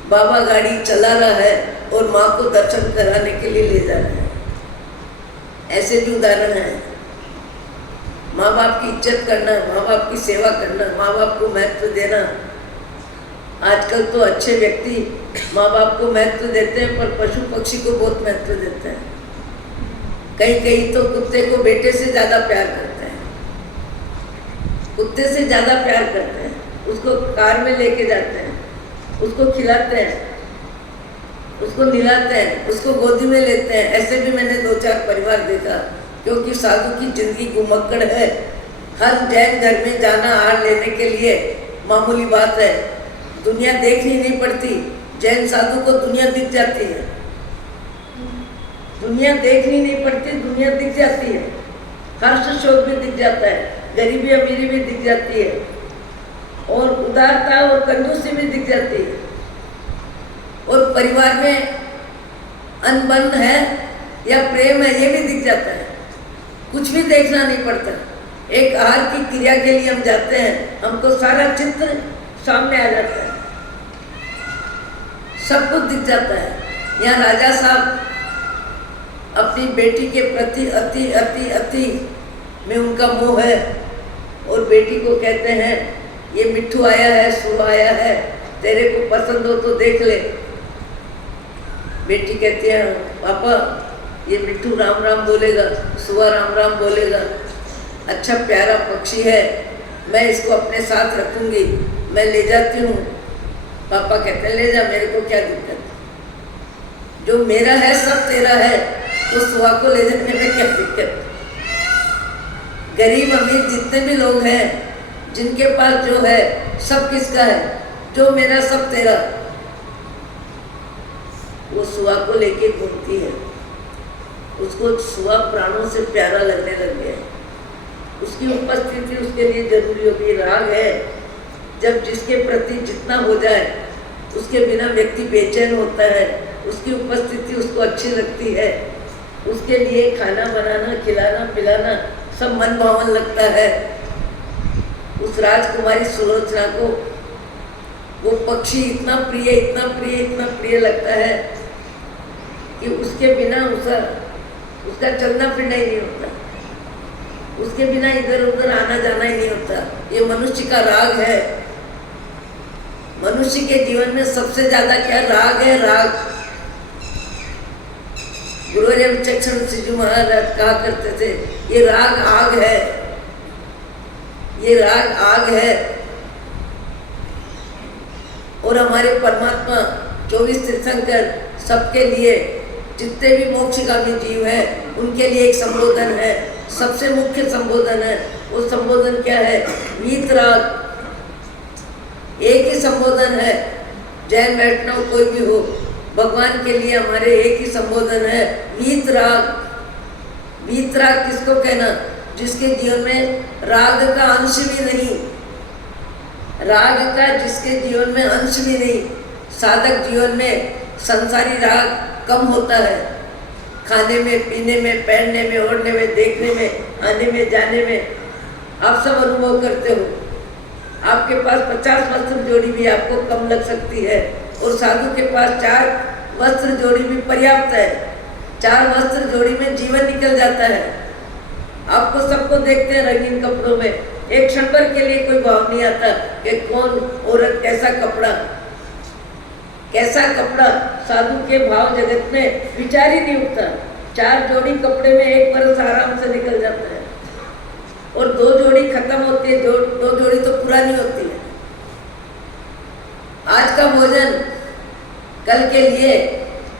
बाबा गाड़ी चला रहा है और माँ को दर्शन कराने के लिए ले जा रहा है। ऐसे भी उदाहरण है। माँ बाप की इज्जत करना, माँ बाप की सेवा करना, माँ बाप को महत्व देना। आजकल तो अच्छे व्यक्ति माँ बाप को महत्व देते हैं, पर पशु पक्षी को बहुत महत्व देते हैं। कई तो कुत्ते को बेटे से ज़्यादा प्यार करते हैं, कुत्ते से ज़्यादा प्यार करते हैं। उसको कार में लेके जाते हैं, उसको खिलाते हैं, उसको नहलाते हैं, उसको गोदी में लेते हैं। ऐसे भी मैंने 2-4 परिवार देखा, क्योंकि साधु की जिंदगी घुमक्कड़ है। हर जैन घर में जाना आहार लेने के लिए मामूली बात है। दुनिया देखनी नहीं पड़ती, जैन साधु को दुनिया दिख जाती है। दुनिया देखनी नहीं पड़ती, दुनिया दिख जाती है। हर्ष शोक भी दिख जाता है, गरीबी अमीरी भी दिख जाती है, और उदारता और कंजूसी भी दिख जाती है। और परिवार में अनबन है या प्रेम है, ये भी दिख जाता है। कुछ भी देखना नहीं पड़ता। एक आहार की क्रिया के लिए हम जाते हैं, हमको सारा चित्र सामने आ जाता है, सब कुछ दिख जाता है। यहाँ राजा साहब अपनी बेटी के प्रति अति अति अति में उनका मोह है, और बेटी को कहते हैं, ये मिट्ठू आया है, सुहा आया है, तेरे को पसंद हो तो देख ले। बेटी कहती है, पापा ये मिट्ठू राम राम बोलेगा, सुहा राम राम बोलेगा, अच्छा प्यारा पक्षी है, मैं इसको अपने साथ रखूंगी, मैं ले जाती हूँ। पापा कहते हैं, ले जा, मेरे को क्या दिक्कत, जो मेरा है सब तेरा है, तो सुहा को ले जाने में क्या दिक्कत। गरीब अमीर जितने भी लोग हैं, जिनके पास जो है सब किसका है, जो मेरा सब तेरा, वो सुहा को लेके घूमती है। उसको सुहा प्राणों से प्यारा लगने लग गया। उसकी उपस्थिति उसके लिए जरूरी होती है। राग है, जब जिसके प्रति जितना हो जाए उसके बिना व्यक्ति बेचैन होता है, उसकी उपस्थिति उसको अच्छी लगती है, उसके लिए खाना बनाना, खिलाना पिलाना सब मन भावन लगता है। उस राजकुमारी सुलोचना को वो पक्षी इतना प्रिय इतना प्रिय इतना प्रिय लगता है कि उसके बिना उसका चलना फिरना ही नहीं होता, उसके बिना इधर उधर आना जाना ही नहीं होता। ये मनुष्य का राग है। मनुष्य के जीवन में सबसे ज्यादा क्या राग है, राग। गुरुदेव विचक्षण सिद्धू महाराज कहा करते थे, ये राग आग है, ये राग आग है। और हमारे परमात्मा 24 तीर्थंकर सबके लिए, जितने भी मोक्षगामी जीव हैं उनके लिए एक संबोधन है, सबसे मुख्य संबोधन है। वो संबोधन क्या है, वीतराग। एक ही संबोधन है, जैन वैष्णव कोई भी हो, भगवान के लिए हमारे एक ही संबोधन है, वीतराग। वीतराग किसको कहना, जिसके जीवन में राग का अंश भी नहीं, राग का जिसके जीवन में अंश भी नहीं। साधक जीवन में संसारी राग कम होता है, खाने में, पीने में, पहनने में, ओढ़ने में, देखने में, आने में, जाने में। आप सब अनुभव करते हो। आपके पास 50 वस्त्र जोड़ी भी आपको कम लग सकती है, और साधु के पास 4 वस्त्र जोड़ी भी पर्याप्त है। 4 वस्त्र जोड़ी में जीवन निकल जाता है। आपको सबको देखते हैं रंगीन कपड़ों में, एक क्षण भर के लिए कोई भाव नहीं आता कि कौन औरत कैसा कपड़ा। साधु के भाव जगत में विचार ही नहीं उठता। 4 जोड़ी कपड़े में 1 बरस आराम से निकल जाता है, और 2 जोड़ी खत्म होती है, 2 जोड़ी तो पुरानी होती है। आज का भोजन कल के लिए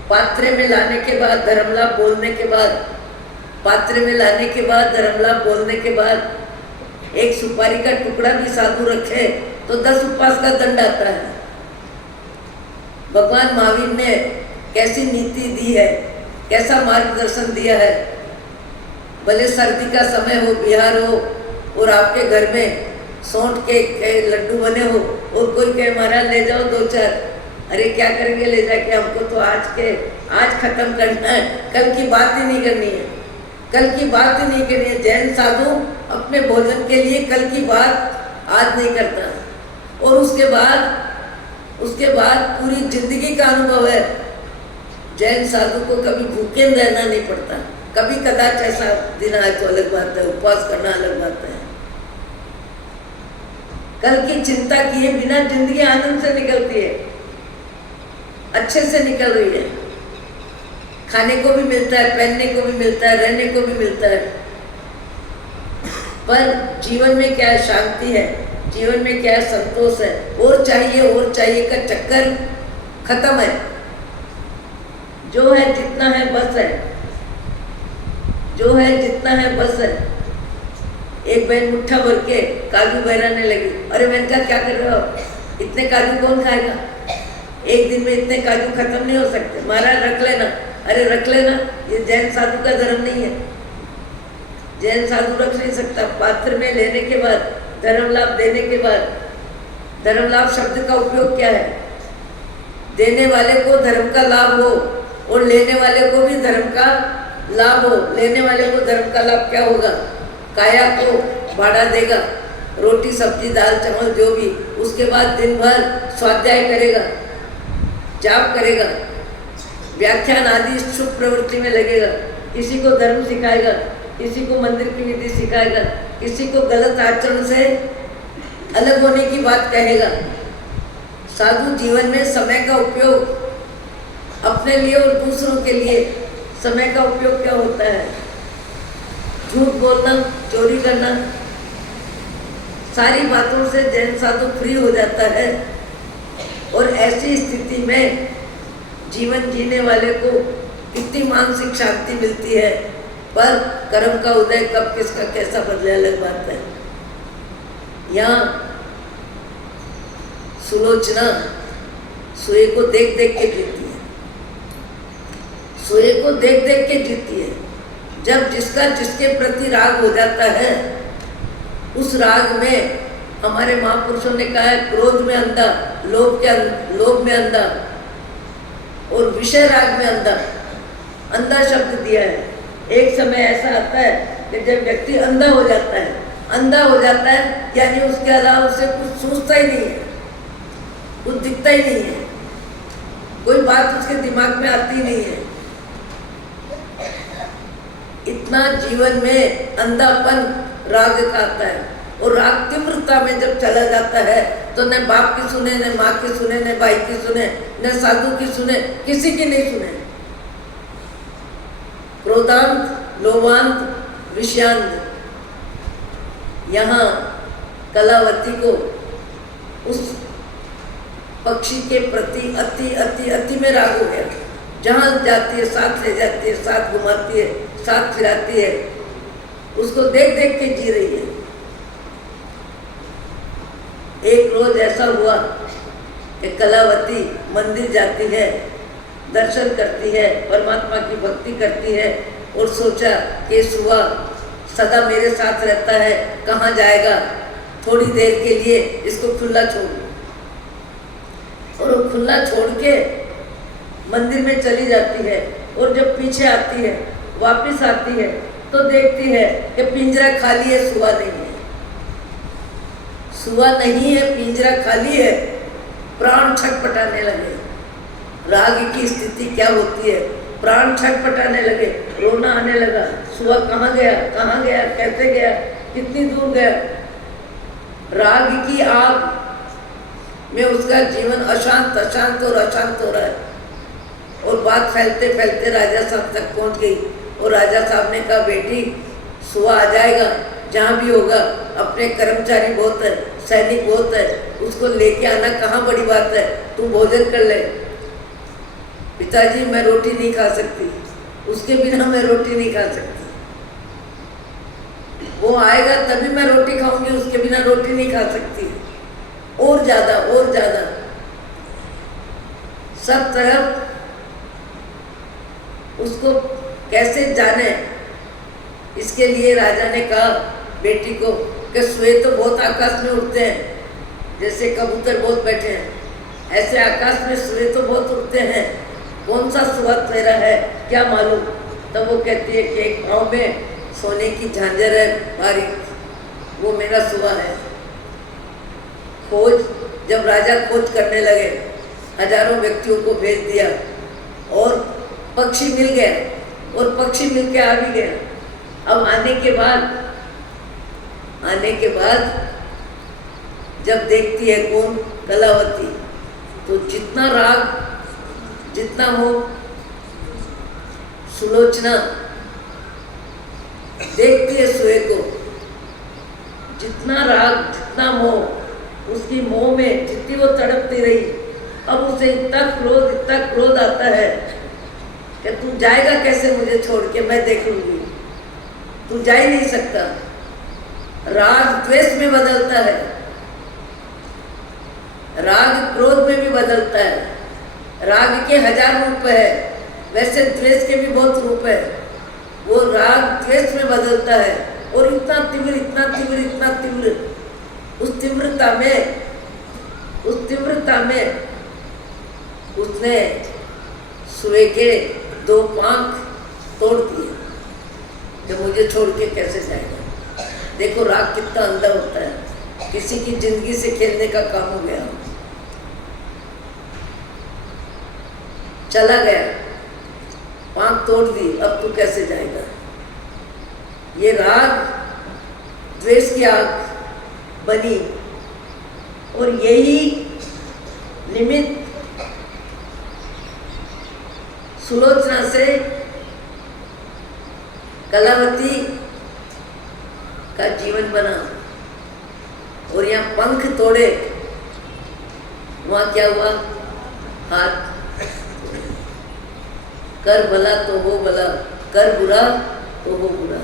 पात्रे में लाने के बाद, धर्मलाभ बोलने के बाद, पात्रे में लाने के बाद, धर्मलाभ बोलने के बाद एक सुपारी का टुकड़ा भी साधु रखे तो 10 उपवास का दंड आता है। भगवान महावीर ने कैसी नीति दी है, कैसा मार्गदर्शन दिया है। भले सर्दी का समय हो, बिहार हो, और आपके घर में सौंठ के लड्डू बने हो, और कोई कहे महाराज ले जाओ 2-4, अरे क्या करेंगे ले जाके, हमको तो आज खत्म करना है, कल की बात ही नहीं करनी है, कल की बात ही नहीं करनी है। जैन साधु अपने भोजन के लिए कल की बात आज नहीं करता, और उसके बाद पूरी जिंदगी का अनुभव है। जैन साधु को कभी भूखे रहना नहीं पड़ता, कभी कदाच ऐसा दिन आए तो अलग बात है, उपवास करना अलग बात है। कल की चिंता किए बिना जिंदगी आनंद से निकलती है, अच्छे से निकल रही है। खाने को भी मिलता है, पहनने को भी मिलता है, रहने को भी मिलता है, पर जीवन में क्या है? शांति है, जीवन में क्या है? संतोष है। और चाहिए का चक्कर खत्म है। जो है जितना है बस है, जो है जितना है बस है। एक बहन मुट्ठा भर के काजू बहराने लगी। अरे मैंने कहा क्या कर रहे हो, इतने काजू कौन खाएगा? एक दिन में इतने काजू खत्म नहीं हो सकते। महाराज रख लेना। अरे रख लेना, ये जैन साधु का धर्म नहीं है। जैन साधु रख नहीं सकता। पात्र में लेने के बाद, धर्म लाभ देने के बाद, धर्म लाभ शब्द का उपयोग क्या है? देने वाले को धर्म का लाभ हो और लेने वाले को भी धर्म का लाभ हो। लेने वाले को धर्म का लाभ क्या होगा? काया को भाड़ा देगा, रोटी सब्जी दाल चावल जो भी, उसके बाद दिन भर स्वाध्याय करेगा, जाप करेगा, व्याख्यान आदि शुभ प्रवृत्ति में लगेगा, किसी को धर्म सिखाएगा, किसी को मंदिर की विधि सिखाएगा, किसी को गलत आचरण से अलग होने की बात कहेगा। साधु जीवन में समय का उपयोग अपने लिए और दूसरों के लिए, समय का उपयोग क्या होता है? झूठ बोलना, चोरी करना, सारी बातों से जैन साधु फ्री हो जाता है। और ऐसी स्थिति में जीवन जीने वाले को कितनी मानसिक शांति मिलती है। पर कर्म का उदय कब किसका कैसा बदले अलग बात है। यहाँ सुलोचना सोए को देख देख के जीती है, सोए को देख देख के जीती है। जब जिसका जिसके प्रति राग हो जाता है, उस राग में हमारे महापुरुषों ने कहा है, क्रोध में अंधा, लोभ में अंधा और विषय राग में अंधा। अंधा शब्द दिया है। एक समय ऐसा आता है कि जब व्यक्ति अंधा हो जाता है, अंधा हो जाता है यानी उसके अलावा उसे कुछ सोचता ही नहीं है, कुछ दिखता ही नहीं है, कोई बात उसके दिमाग में आती नहीं है। इतना जीवन में अंधापन राग का आता है। और राग तीव्रता में जब चला जाता है तो न बाप की सुने, न माँ की सुने, न भाई की सुने, न साधु की सुने, किसी की नहीं सुने। क्रोधांत, लोभांत, विषयांत। यहाँ कलावती को उस पक्षी के प्रति अति अति अति में राग हो गया। जहाँ जाती है साथ ले जाती है, साथ घुमाती है, साथ फिराती है, उसको देख देख के जी रही है। एक रोज ऐसा हुआ कि कलावती मंदिर जाती है, दर्शन करती है, परमात्मा की भक्ति करती है और सोचा कि सुबह सदा मेरे साथ रहता है, कहाँ जाएगा, थोड़ी देर के लिए इसको खुला छोड़। और वो खुला छोड़ के मंदिर में चली जाती है। और जब पीछे आती है, वापस आती है, तो देखती है कि पिंजरा खाली है, सुआ नहीं है। सुआ नहीं है, पिंजरा खाली है। प्राण छटपटाने लगे। राग की स्थिति क्या होती है प्राण छटपटाने लगे, रोना आने लगा। सुआ कहाँ गया, कैसे गया, कितनी दूर गया। राग की आग में उसका जीवन अशांत अशांत और अशांत हो रहा है। और बात फैलते फैलते राजा साहब तक पहुंच गई। और राजा साहब ने कहा, बेटी सुआ आ जाएगा, जहाँ भी होगा। अपने कर्मचारी बहुत है, सैनिक बहुत है, उसको लेके आना कहाँ बड़ी बात है, तू भोजन कर ले। पिताजी मैं रोटी नहीं खा सकती, उसके बिना मैं रोटी नहीं खा सकती। वो आएगा तभी मैं रोटी खाऊंगी, उसके बिना रोटी नहीं खा सकती। और ज्यादा सब तरफ उसको कैसे जाने, इसके लिए राजा ने कहा बेटी को कि सुए तो बहुत आकाश में उड़ते हैं, जैसे कबूतर बहुत बैठे हैं, ऐसे आकाश में सुए तो बहुत उड़ते हैं। कौन सा सुआ तेरा है, क्या मालूम। तब वो कहती है कि एक पाँव में सोने की झांझर है बारीक, वो मेरा सुआ है। खोज, जब राजा खोज करने लगे, हजारों व्यक्तियों को भेज दिया और पक्षी मिल गया, और पक्षी मिल के आ भी गया। अब आने के बाद जब देखती है कौन, कलावती, तो जितना राग जितना हो, सुलोचना देखती है सुए को, जितना राग जितना मोह, उसकी मोह में जितनी वो तड़पती रही, अब उसे इतना क्रोध आता है कि तू जाएगा कैसे मुझे छोड़ के, मैं देख लूंगी, तू जा ही नहीं सकता। राग द्वेष में बदलता है, राग क्रोध में भी बदलता है। राग के 1000 रूप है, वैसे द्वेष के भी बहुत रूप है। वो राग द्वेष में बदलता है, और इतना तीव्र, उस तीव्रता में उसने सुए के 2 पंख तोड़ दिए कि मुझे छोड़ के कैसे जाएगा। देखो राग कितना अंदर होता है, किसी की जिंदगी से खेलने का काम हो गया। चला गया, पंख तोड़ दी, अब तू कैसे जाएगा। ये राग द्वेष की आग बनी, और यही निमित्त सुलोचना से कलावती का जीवन बना। और यहाँ पंख तोड़े, वहाँ क्या हुआ, हाथ। कर भला तो हो भला, कर बुरा तो हो बुरा।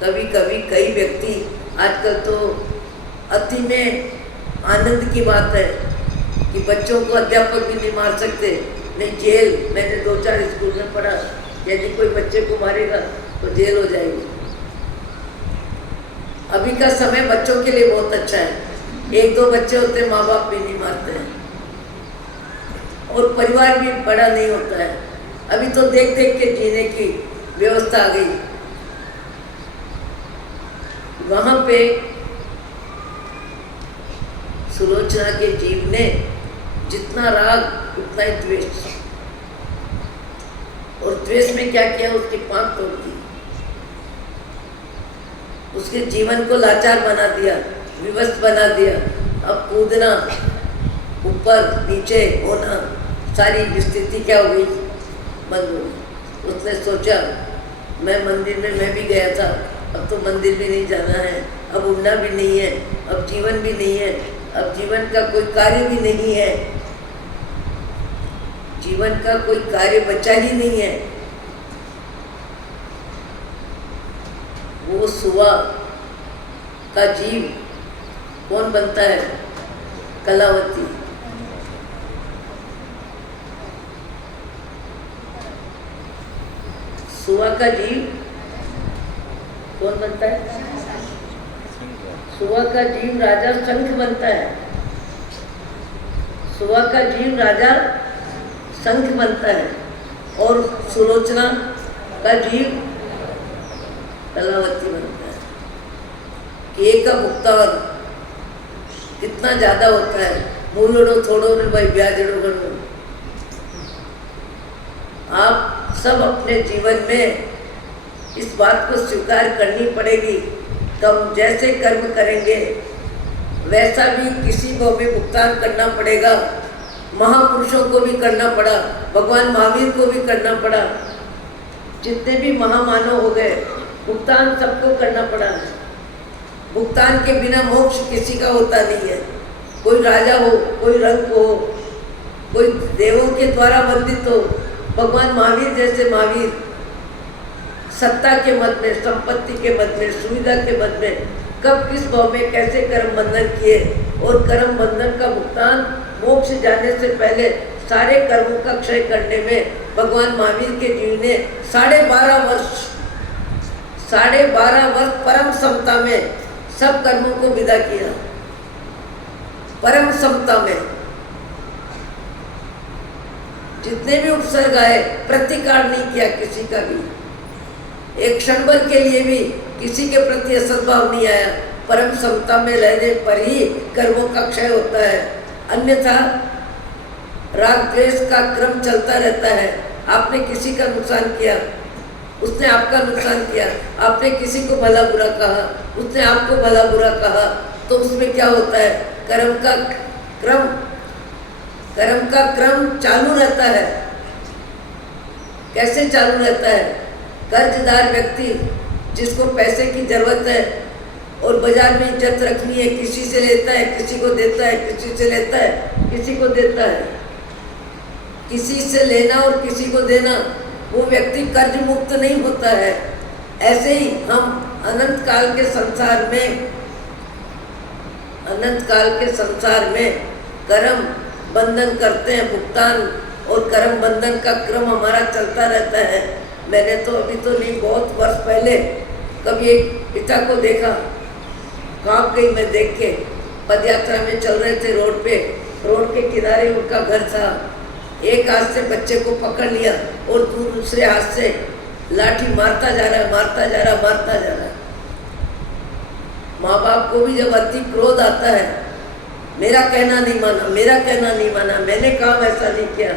कभी कभी कई व्यक्ति, आजकल तो अति में आनंद की बात है कि बच्चों को अध्यापक भी नहीं मार सकते, नहीं जेल। मैंने 2-4 स्कूल में पढ़ा, यदि कोई बच्चे को मारेगा तो जेल हो जाएगी। अभी का समय बच्चों के लिए बहुत अच्छा है, 1-2 बच्चे होते, माँ बाप भी नहीं मारते हैं, और परिवार भी बड़ा नहीं होता है। अभी तो देख देख के जीने की व्यवस्था आ गई। वहां पे सुलोचना के जीव ने जितना राग उतना ही द्वेष, और द्वेष में क्या किया, उसकी पंख तोड़ दी, उसके जीवन को लाचार बना दिया, विवश बना दिया। अब कूदना, ऊपर नीचे होना, सारी स्थिति क्या हो गई, बंद हो गई। उसने सोचा मैं मंदिर में मैं भी गया था, अब तो मंदिर भी नहीं जाना है, अब उड़ना भी नहीं है, अब जीवन भी नहीं है, अब जीवन का कोई कार्य भी नहीं है, जीवन का कोई कार्य बचा ही नहीं है। वो सुआ का जीव कौन बनता है, कलावती। सुआ का जीव कौन बनता है, सुआ का जीव राजा शंख बनता है। सुआ का जीव राजा शंख बनता है, और सुलोचना का जीव कलावती बनता है। के का भुगतान कितना ज्यादा होता है, मूलड़ो थोड़ो में भाई ब्याजड़ो गणो। आप सब अपने जीवन में इस बात को स्वीकार करनी पड़ेगी। हम जैसे कर्म करेंगे वैसा भी किसी को हमें भुगतान करना पड़ेगा। महापुरुषों को भी करना पड़ा, भगवान महावीर को भी करना पड़ा, जितने भी महामानव हो गए, भुगतान सबको करना पड़ा है। भुगतान के बिना मोक्ष किसी का होता नहीं है। कोई राजा हो, कोई रंग हो, कोई देवों के द्वारा वंदित हो, भगवान महावीर जैसे महावीर सत्ता के मत में, संपत्ति के मत में, सुविधा के मत में कब किस भाव में कैसे कर्म बंधन किए, और कर्म बंधन का भुगतान मोक्ष जाने से पहले सारे कर्मों का क्षय करने में भगवान महावीर के जीव ने 12.5 वर्ष परम समता में सब कर्मों को विदा किया। परम समता में जितने भी उपसर्ग आए प्रतिकार नहीं किया किसी का भी, एक क्षण भर के लिए भी किसी के प्रति असद्भाव नहीं आया। परम समता में रहने पर ही कर्मों का क्षय होता है, अन्यथा राग द्वेष का क्रम चलता रहता है। आपने किसी का नुकसान किया, उसने आपका नुकसान किया, आपने किसी को भला बुरा कहा, उसने आपको भला बुरा कहा, तो उसमें क्या होता है, कर्म का क्रम चालू रहता है। कैसे चालू रहता है? कर्जदार व्यक्ति जिसको पैसे की जरूरत है और बाजार में इज्जत रखनी है, किसी से लेता है, किसी को देता है, किसी से लेता है, किसी को देता है। किसी से लेना और किसी को देना, वो व्यक्ति कर्ज मुक्त नहीं होता है। ऐसे ही हम अनंत काल के संसार में कर्म बंधन करते हैं, भुगतान और कर्म बंधन का क्रम हमारा चलता रहता है। मैंने तो अभी तो नहीं, बहुत वर्ष पहले कभी एक पिता को देखा, कांप गई मैं देख के। पदयात्रा में चल रहे थे रोड पे, रोड के किनारे उनका घर था। एक हाथ से बच्चे को पकड़ लिया और दूसरे हाथ से लाठी मारता जा रहा है। माँ बाप को भी जब अति क्रोध आता है, मेरा कहना नहीं माना, मैंने काम ऐसा नहीं किया,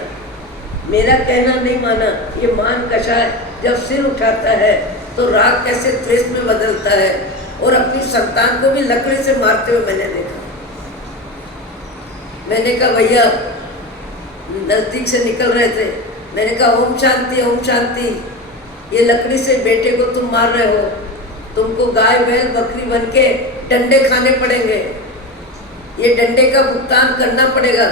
मेरा कहना नहीं माना, ये मान कषाय जब सिर उठाता है तो राग कैसे द्वेष में बदलता है। और अपनी संतान को भी लकड़ी से मारते हुए मैंने देखा। मैंने कहा भैया, नजदीक से निकल रहे थे, मैंने कहा ओम शांति, ये लकड़ी से बेटे को तुम मार रहे हो, तुमको गाय बैल बकरी बन के डंडे खाने पड़ेंगे, ये डंडे का भुगतान करना पड़ेगा।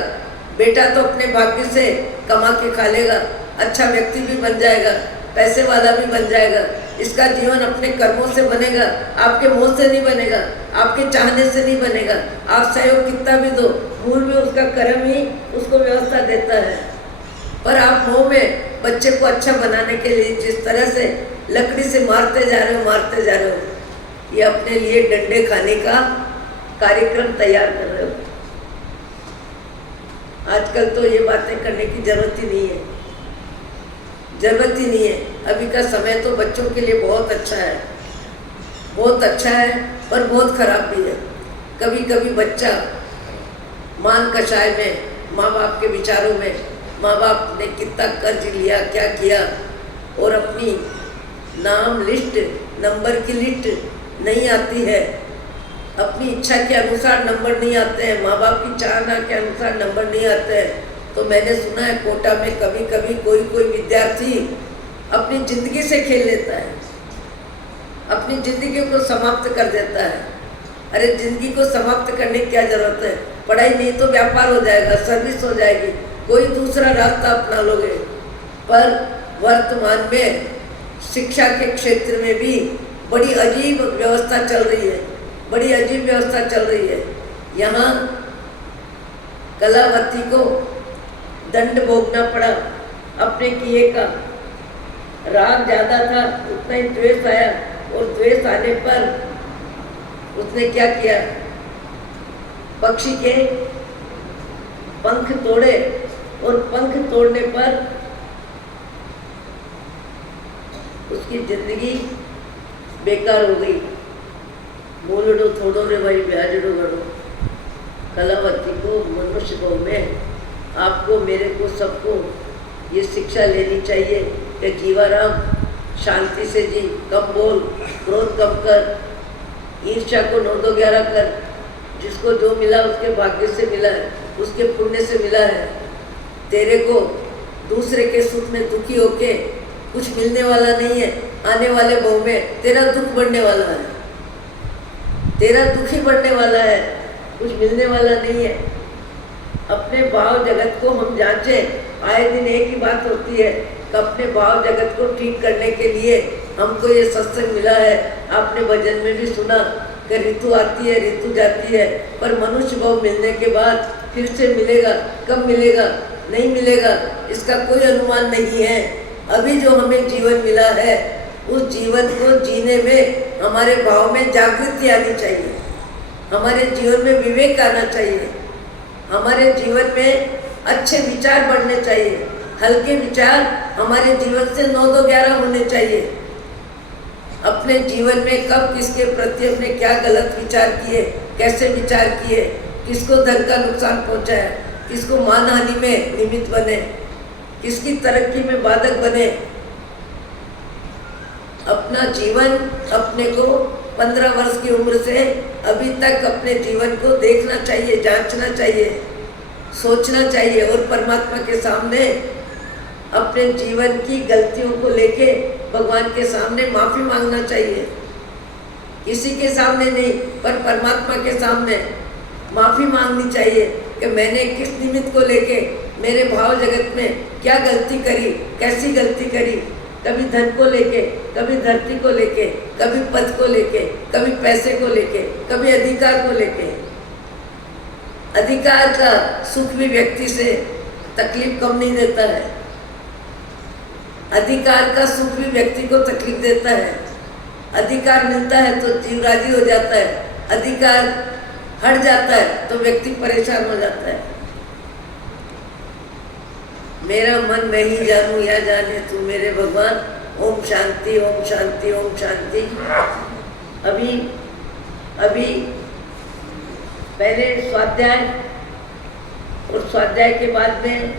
बेटा तो अपने भाग्य से कमा के खा लेगा, अच्छा व्यक्ति भी बन जाएगा, पैसे वाला भी बन जाएगा, इसका जीवन अपने कर्मों से बनेगा, आपके मोह से नहीं बनेगा, आपके चाहने से नहीं बनेगा। आप सहयोग कितना भी दो, मूल में उसका कर्म ही उसको व्यवस्था देता है। पर आप मोह में बच्चे को अच्छा बनाने के लिए जिस तरह से लकड़ी से मारते जा रहे हो, ये अपने लिए डंडे खाने का कार्यक्रम तैयार कर रहे हो। आजकल तो ये बातें करने की जरूरत ही नहीं है। अभी का समय तो बच्चों के लिए बहुत अच्छा है, पर बहुत खराब भी है। कभी कभी बच्चा मान कषाय में, माँ बाप के विचारों में, माँ बाप ने कितना कर्ज लिया, क्या किया, और अपनी नाम लिस्ट, नंबर की लिस्ट नहीं आती है, अपनी इच्छा के अनुसार नंबर नहीं आते हैं, माँ बाप की चाहना के अनुसार नंबर नहीं आते हैं। तो मैंने सुना है कोटा में कभी कभी कोई विद्यार्थी अपनी ज़िंदगी से खेल लेता है, अपनी ज़िंदगी को समाप्त कर देता है। अरे ज़िंदगी को समाप्त करने की क्या ज़रूरत है? पढ़ाई नहीं तो व्यापार हो जाएगा, सर्विस हो जाएगी, कोई दूसरा रास्ता अपना लोगे। पर वर्तमान में शिक्षा के क्षेत्र में भी बड़ी अजीब व्यवस्था चल रही है। यहाँ कलावती को दंड भोगना पड़ा अपने किए का। राग ज़्यादा था, उतना ही द्वेष आया, और द्वेष आने पर उसने क्या किया, पक्षी के पंख तोड़े, और पंख तोड़ने पर उसकी जिंदगी बेकार हो गई। बोलड़ो थोड़ो रे भाई ब्याजड़ो गड़ो। कलावती को मनुष्य भाव में आपको, मेरे को, सबको ये शिक्षा लेनी चाहिए कि जीवाराम शांति से जी, कम बोल, क्रोध कम कर, ईर्ष्या को 9-2-11 कर। जिसको जो मिला उसके भाग्य से मिला है, उसके पुण्य से मिला है। तेरे को दूसरे के सुख में दुखी होके कुछ मिलने वाला नहीं है। आने वाले भाव में तेरा दुख बढ़ने वाला है, तेरा दुख ही बढ़ने वाला है, कुछ मिलने वाला नहीं है। अपने भाव जगत को हम जांचें। आए दिन एक ही बात होती है कि अपने भाव जगत को ठीक करने के लिए हमको ये सत्संग मिला है। आपने भजन में भी सुना कि ऋतु आती है, ऋतु जाती है, पर मनुष्य भाव मिलने के बाद फिर से मिलेगा। कब मिलेगा, नहीं मिलेगा, इसका कोई अनुमान नहीं है। अभी जो हमें जीवन मिला है, उस जीवन को जीने में हमारे भाव में जागृति आनी चाहिए, हमारे जीवन में विवेक आना चाहिए, हमारे जीवन में अच्छे विचार बढ़ने चाहिए। हल्के विचार हमारे जीवन से 9-2-11 होने चाहिए। अपने जीवन में कब किसके प्रति अपने क्या गलत विचार किए, कैसे विचार किए, किसको धन का नुकसान पहुंचाया, किसको मानहानि में निमित्त बने, किसकी तरक्की में बाधक बने। अपना जीवन अपने को 15 वर्ष की उम्र से अभी तक अपने जीवन को देखना चाहिए, जांचना चाहिए, सोचना चाहिए और परमात्मा के सामने अपने जीवन की गलतियों को लेके भगवान के सामने माफ़ी मांगना चाहिए। किसी के सामने नहीं, पर परमात्मा के सामने माफ़ी मांगनी चाहिए कि मैंने किस निमित्त को लेके मेरे भाव जगत में क्या गलती करी, कैसी गलती करी। कभी धन को लेके, कभी धरती को लेके, कभी पद को लेके, कभी पैसे को लेके, कभी अधिकार को लेके। अधिकार का सुख भी व्यक्ति से तकलीफ कम नहीं देता है, अधिकार का सुख भी व्यक्ति को तकलीफ देता है। अधिकार मिलता है तो जीव राजी हो जाता है, अधिकार हट जाता है तो व्यक्ति परेशान हो जाता है। मेरा मन मैं ही जानूं या जाने तू मेरे भगवान। ओम शांति, ओम शांति, ओम शांति। अभी पहले स्वाध्याय और स्वाध्याय के बाद में